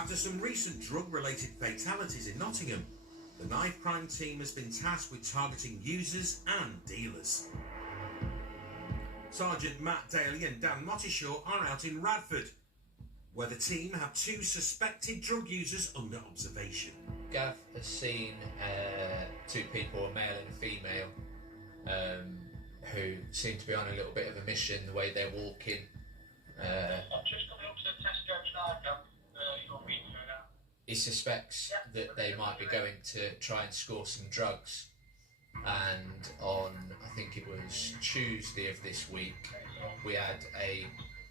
After some recent drug-related fatalities in Nottingham, the knife crime team has been tasked with targeting users and dealers. Sergeant Matt Daly and Dan Mottishaw are out in Radford, where the team have 2 suspected drug users under observation. Gav has seen 2 people, a male and a female, who seem to be on a little bit of a mission, the way they're walking. I'm just coming up to the test jobs now, Gav. You're meeting her now. He suspects that they might be going to try and score some drugs. And on, I think it was Tuesday of this week, we had a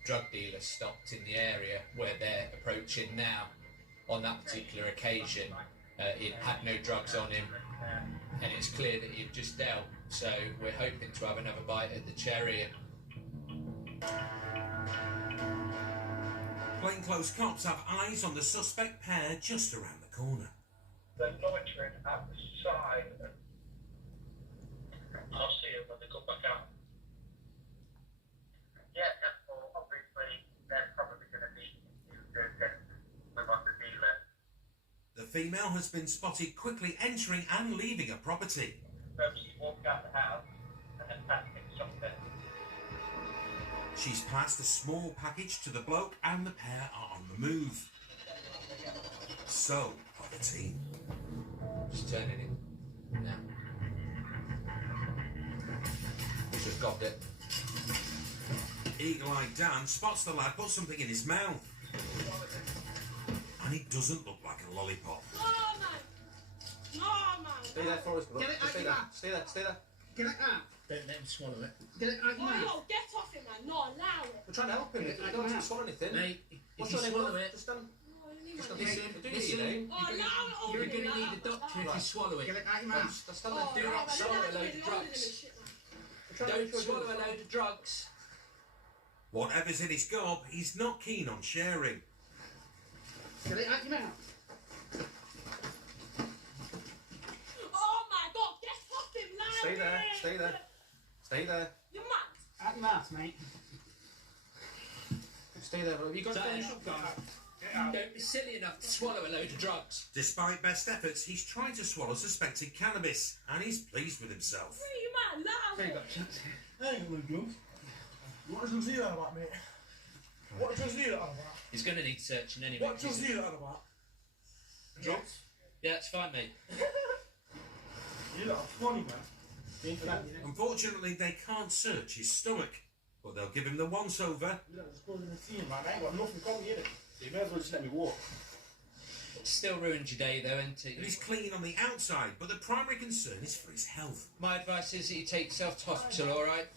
drug dealer stopped in the area where they're approaching now. On that particular occasion, he had no drugs on him, and it's clear that he'd just dealt. So we're hoping to have another bite at the cherry. Plainclothes cops have eyes on the suspect pair just around the corner. They're loitering at the side. I'll see them when they come back out. Yeah, well, obviously, they're probably going to need to get with on the dealer. The female has been spotted quickly entering and leaving a property. She walked out the house and then passing something. She's passed a small package to the bloke and the pair are on the move. So are the team. Just turning in now. He's just got it. Eagle-eyed Dan spots the lad put something in his mouth. And it doesn't look like a lollipop. No, man! No, man! Stay there, Forrest. Get it out your mouth. Stay there, stay there. Get it out. Don't let him swallow it. Get it out your mouth. No, get off him, man. No, allow it. We're trying to help him. You don't want him to swallow anything. Mate, if What's you your name? swallow it, Just No, you need Just my listen, name. do you need your name? Oh, allow it. you're going to need a doctor if you swallow Get it. it out your mouth. Just stand Oh, there. Do right, not man, swallow you a don't load have to of be loaded in drugs. this shit, man. Don't swallow a load of drugs. Whatever's in his gob, he's not keen on sharing. Get it out your mouth. Oh my God, get off him, Larry! Stay there, stay there. Stay there. You're mad. Out your mouth, mate. Stay there. Have you got Stay. a shotgun? Don't be silly enough to swallow a load of drugs. Despite best efforts, he's trying to swallow suspected cannabis, and he's pleased with himself. Are you mad? Allow There you it. go, chance. Hey, what drugs? What drugs are you on about, mate? What drugs are you on about? He's going to need searching anyway. What drugs are you on about? Drugs? Yeah, it's fine, mate. You lot are funny, man. Unfortunately, they can't search his stomach, but they'll give him the once-over. You lot are just causing a scene, man. I ain't got nothing on me, innit? So you may as well just let me walk. It still ruined your day, though, isn't And it? he's clean on the outside, but the primary concern is for his health. My advice is that you take yourself to hospital, all right?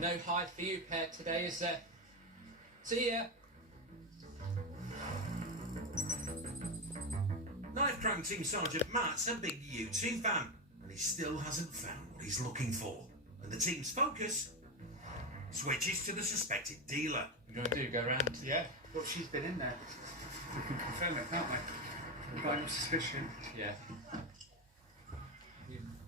No hide for you, pair, today, is there? See ya. Knife crime team Sergeant Matt's a big U2 fan, and he still hasn't found what he's looking for. And the team's focus switches to the suspected dealer. We're going to do go round. Yeah, but she's been in there. We can confirm it, can't we? We've got no suspicion. Yeah.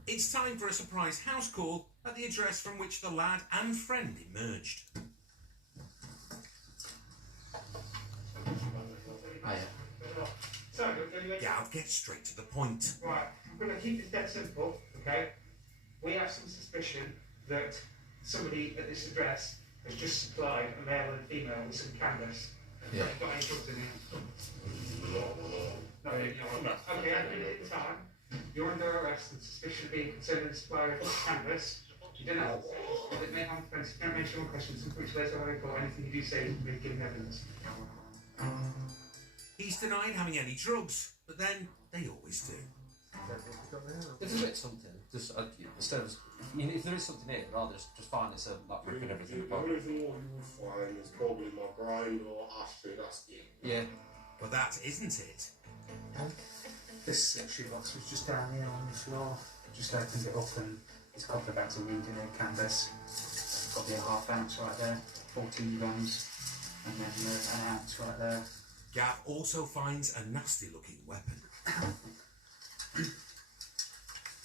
It's time for a surprise house call at the address from which the lad and friend emerged. Hiya. So, anyway, Gav gets straight to the point. right, I'm going to keep it dead simple, okay? We have some suspicion that somebody at this address has just supplied a male and female with some canvas. Yeah. Got any drugs in it? No, you're not. Okay, at the time, you're under arrest and suspicion of being concerned with the supply of canvas. You don't know. It may harm defence. You can't mention one question. Some which ways are or anything you do say will be given evidence. He's denied having any drugs, but then they always do. If there is something, just instead of, if there is something here, rather just find this like ripping everything The apart. only thing what you would find is probably my grind or ashtray, that's it. Yeah. But that isn't it. This shoebox was just down here on the floor. Just opened it up and there's a couple of bags of weed in it, canvas. Got the half ounce right there, 14 grams, and then an ounce right there. Gav also finds a nasty looking weapon.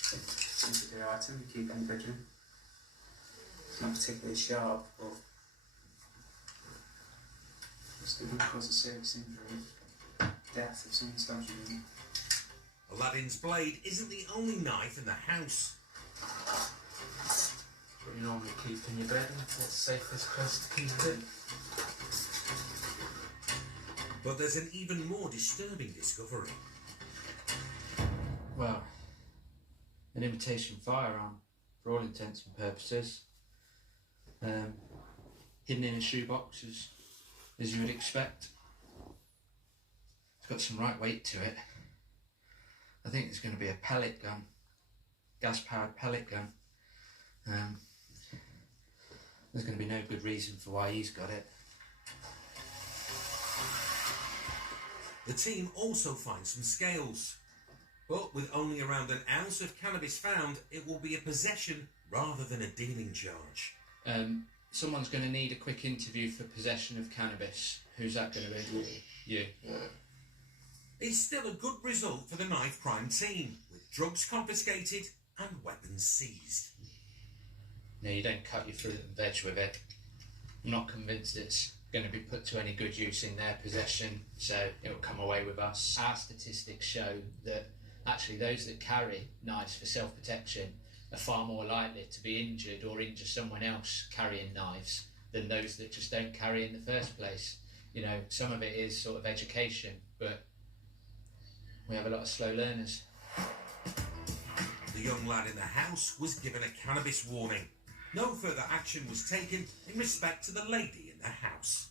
Sensitive item you keep in the bedroom. It's not particularly sharp, but still going to cause a serious injury, death of some sort. Aladdin's blade isn't the only knife in the house. What you normally keep in your bed until it's safest place to keep it. But there's an even more disturbing discovery. Well, an imitation firearm, for all intents and purposes. Hidden in a shoebox, as you would expect. It's got some right weight to it. I think it's going to be a pellet gun, gas-powered pellet gun. There's going to be no good reason for why he's got it. The team also finds some scales. But with only around an ounce of cannabis found, it will be a possession rather than a dealing charge. Someone's going to need a quick interview for possession of cannabis. Who's that going to be? You. It's still a good result for the knife crime team, with drugs confiscated and weapons seized. No, you don't cut your fruit and veg with it. I'm not convinced it's going to be put to any good use in their possession, so it will come away with us. Our statistics show that actually those that carry knives for self-protection are far more likely to be injured or injure someone else carrying knives than those that just don't carry in the first place. You know, some of it is sort of education, but we have a lot of slow learners. The young lad in the house was given a cannabis warning. No further action was taken in respect to the lady in the house.